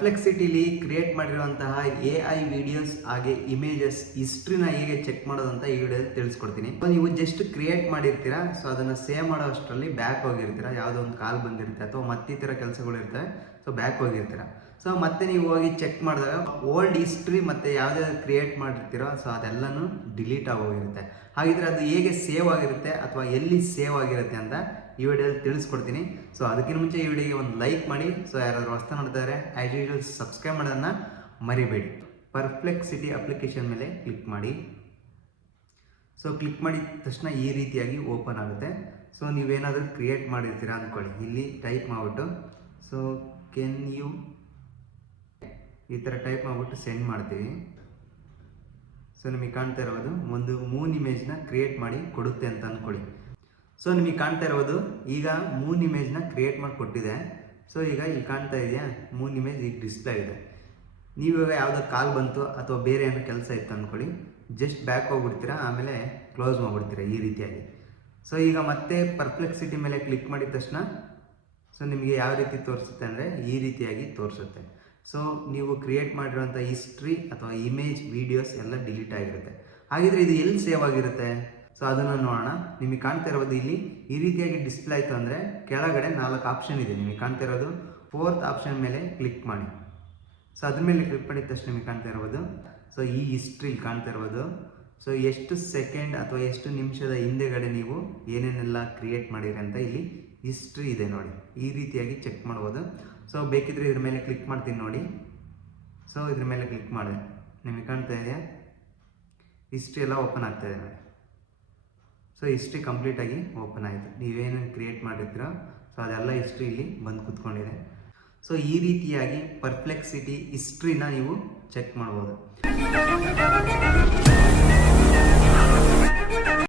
ಪರ್ಪ್ಲೆಕ್ಸಿಟಿಲಿ create ಮಾಡಿರುವಂತಹ AI videos ಹಾಗೆ images ಹಿಸ್ಟ್ರಿನ ಹೇಗೆ ಚೆಕ್ ಮಾಡೋದಂತ ಈ ವಿಡಿಯೋದಲ್ಲಿ ತಿಳಿಸ್ಕೊಡ್ತೀನಿ. ನೀವು ಜಸ್ಟ್ ಕ್ರಿಯೇಟ್ ಮಾಡಿರ್ತೀರಾ, ಸೊ ಅದನ್ನು ಸೇವ್ ಮಾಡೋ ಅಷ್ಟರಲ್ಲಿ ಬ್ಯಾಕ್ ಹೋಗಿರ್ತೀರಾ, ಯಾವುದೋ ಒಂದು ಕಾಲ್ ಬಂದಿರುತ್ತೆ ಅಥವಾ ಮತ್ತಿತರ ಕೆಲಸಗಳು ಇರ್ತವೆ, ಸೊ ಬ್ಯಾಕ್ ಹೋಗಿರ್ತೀರಾ. ಸೊ ಮತ್ತೆ ನೀವು ಹೋಗಿ ಚೆಕ್ ಮಾಡಿದಾಗ ಓಲ್ಡ್ ಹಿಸ್ಟ್ರಿ ಮತ್ತು ಯಾವುದ್ಯಾವ್ದು ಕ್ರಿಯೇಟ್ ಮಾಡಿರ್ತೀರೋ ಸೊ ಅದೆಲ್ಲನೂ ಡಿಲೀಟ್ ಆಗೋಗಿರುತ್ತೆ. ಹಾಗಿದ್ರೆ ಅದು ಹೇಗೆ ಸೇವ್ ಆಗಿರುತ್ತೆ ಅಥವಾ ಎಲ್ಲಿ ಸೇವ್ ಆಗಿರುತ್ತೆ ಅಂತ ಈ ವಿಡಿಯೋದಲ್ಲಿ ತಿಳಿಸ್ಕೊಡ್ತೀನಿ. ಸೊ ಅದಕ್ಕಿಂತ ಮುಂಚೆ ಈ ವಿಡಿಯೋಗೆ ಒಂದು ಲೈಕ್ ಮಾಡಿ. ಸೊ ಯಾರಾದರೂ ಹೊಸ್ತಾ ನೋಡ್ತಾರೆ ಆ್ಯಸ್ ಯೂಶುವಲ್ ಸಬ್ಸ್ಕ್ರೈಬ್ ಮಾಡೋದನ್ನು ಮರಿಬೇಡಿ. ಪರ್ಪ್ಲೆಕ್ಸಿಟಿ ಅಪ್ಲಿಕೇಶನ್ ಮೇಲೆ ಕ್ಲಿಕ್ ಮಾಡಿ. ಸೊ ಕ್ಲಿಕ್ ಮಾಡಿದ ತಕ್ಷಣ ಈ ರೀತಿಯಾಗಿ ಓಪನ್ ಆಗುತ್ತೆ. ಸೊ ನೀವೇನಾದರೂ ಕ್ರಿಯೇಟ್ ಮಾಡಿರ್ತೀರಾ ಅಂದ್ಕೊಳ್ಳಿ, ಇಲ್ಲಿ ಟೈಪ್ ಮಾಡಿಬಿಟ್ಟು ಸೊ ಕೆನ್ ಯು ಈ ಥರ ಟೈಪ್ ಮಾಡಿಬಿಟ್ಟು ಸೆಂಡ್ ಮಾಡ್ತೀವಿ. ಸೊ ನಿಮಗೆ ಕಾಣ್ತಾ ಇರೋದು ಒಂದು ಮೂನ್ ಇಮೇಜ್ನ ಕ್ರಿಯೇಟ್ ಮಾಡಿ ಕೊಡುತ್ತೆ ಅಂತ ಅಂದ್ಕೊಳ್ಳಿ. ಸೊ ನಿಮಗೆ ಕಾಣ್ತಾ ಇರೋದು ಈಗ ಮೂನ್ ಇಮೇಜ್ನ ಕ್ರಿಯೇಟ್ ಮಾಡಿ ಕೊಟ್ಟಿದೆ. ಸೊ ಈಗ ಇಲ್ಲಿ ಕಾಣ್ತಾ ಇದೆಯಾ ಮೂನ್ ಇಮೇಜ್ ಈಗ ಡಿಸ್ಪ್ಲೇ ಇದೆ. ನೀವಾಗ ಯಾವುದೋ ಕಾಲ್ ಬಂತು ಅಥವಾ ಬೇರೆ ಏನೋ ಕೆಲಸ ಇತ್ತು ಅಂದ್ಕೊಳ್ಳಿ, ಜಸ್ಟ್ ಬ್ಯಾಕ್ ಹೋಗ್ಬಿಡ್ತೀರಾ, ಆಮೇಲೆ ಕ್ಲೋಸ್ ಮಾಡಿಬಿಡ್ತೀರಾ ಈ ರೀತಿಯಾಗಿ. ಸೊ ಈಗ ಮತ್ತೆ ಪರ್ಪ್ಲೆಕ್ಸಿಟಿ ಮೇಲೆ ಕ್ಲಿಕ್ ಮಾಡಿದ ತಕ್ಷಣ ಸೊ ನಿಮಗೆ ಯಾವ ರೀತಿ ತೋರಿಸುತ್ತೆ ಅಂದರೆ ಈ ರೀತಿಯಾಗಿ ತೋರಿಸುತ್ತೆ. ಸೊ ನೀವು ಕ್ರಿಯೇಟ್ ಮಾಡಿರೋಂಥ ಹಿಸ್ಟ್ರಿ ಅಥವಾ ಇಮೇಜ್ ವಿಡಿಯೋಸ್ ಎಲ್ಲ ಡಿಲೀಟ್ ಆಗಿರುತ್ತೆ. ಹಾಗಿದ್ರೆ ಇದು ಎಲ್ಲಿ ಸೇವ್ ಆಗಿರುತ್ತೆ? ಸೊ ಅದನ್ನು ನೋಡೋಣ. ನಿಮಗೆ ಕಾಣ್ತಾ ಇರೋದು ಇಲ್ಲಿ ಈ ರೀತಿಯಾಗಿ ಡಿಸ್ಪ್ಲೇ ಆಯಿತು ಅಂದರೆ ಕೆಳಗಡೆ 4 ಆಪ್ಷನ್ ಇದೆ. ನಿಮಗೆ ಕಾಣ್ತಾ ಇರೋದು 4th ಆಪ್ಷನ್ ಮೇಲೆ ಕ್ಲಿಕ್ ಮಾಡಿ. ಸೊ ಅದ್ರ ಮೇಲೆ ಕ್ಲಿಕ್ ಮಾಡಿದ ತಕ್ಷಣ ನಿಮಗೆ ಕಾಣ್ತಾ ಇರ್ಬೋದು ಸೊ ಈ ಹಿಸ್ಟ್ರಿ ಕಾಣ್ತಾ ಇರ್ಬೋದು. ಸೊ ಎಷ್ಟು ಸೆಕೆಂಡ್ ಅಥವಾ ಎಷ್ಟು ನಿಮಿಷದ ಹಿಂದೆಗಡೆ ನೀವು ಏನೇನೆಲ್ಲ ಕ್ರಿಯೇಟ್ ಮಾಡಿರಿ ಅಂತ ಇಲ್ಲಿ ಹಿಸ್ಟ್ರಿ ಇದೆ ನೋಡಿ. ಈ ರೀತಿಯಾಗಿ ಚೆಕ್ ಮಾಡ್ಬೋದು. ಸೊ ಬೇಕಿದ್ರೆ ಇದ್ರ ಮೇಲೆ ಕ್ಲಿಕ್ ಮಾಡ್ತೀನಿ ನೋಡಿ. ಸೊ ಇದ್ರ ಮೇಲೆ ಕ್ಲಿಕ್ ಮಾಡಿದೆ, ನಿಮಗೆ ಕಾಣ್ತಾ ಇದೆಯಾ ಹಿಸ್ಟ್ರಿ ಎಲ್ಲ ಓಪನ್ ಆಗ್ತಾ ಇದೆ ನೋಡಿ. ಸೊ ಹಿಸ್ಟ್ರಿ ಕಂಪ್ಲೀಟಾಗಿ ಓಪನ್ ಆಯಿತು. ನೀವೇನೇನು ಕ್ರಿಯೇಟ್ ಮಾಡಿರ್ತೀರೋ ಸೊ ಅದೆಲ್ಲ ಹಿಸ್ಟ್ರಿ ಇಲ್ಲಿ ಬಂದು ಕೂತ್ಕೊಂಡಿದೆ. ಸೊ ಈ ರೀತಿಯಾಗಿ ಪರ್ಪ್ಲೆಕ್ಸಿಟಿ ಹಿಸ್ಟ್ರಿನ ನೀವು ಚೆಕ್ ಮಾಡ್ಬೋದು.